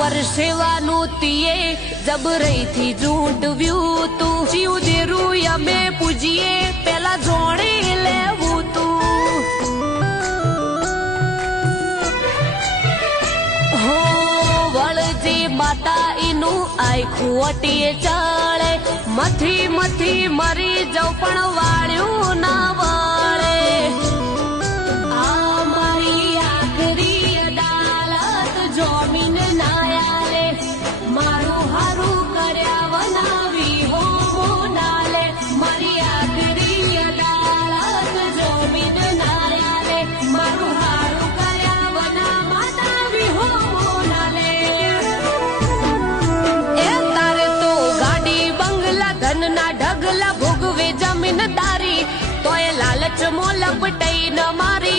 પરસેવાનું તીએ જબરઈથી ઝૂંટવ્યું તું જીવ દેરું અમે પૂજીએ પેલા જોણી લેવું તું હો વળજી માતા ઈનું આખું અટીએ ચાળે મથી મથી મરી જાઉં પણ વાળ્યું ના વળે આ મારી આખરી અદાલત જોમીન નાયા રે મારું હારું કર્યા વનાવી હો નાલે મારી આખરી અદાલત જોમીન નાયા રે મારું હારું કર્યા વના માતાવી હો નાલે એ તારે તો ગાડી બંગલા ધનના ઢગલા ભોગવે જમીનદારી તોય લાલચ મોં લપટાઈ ન મારી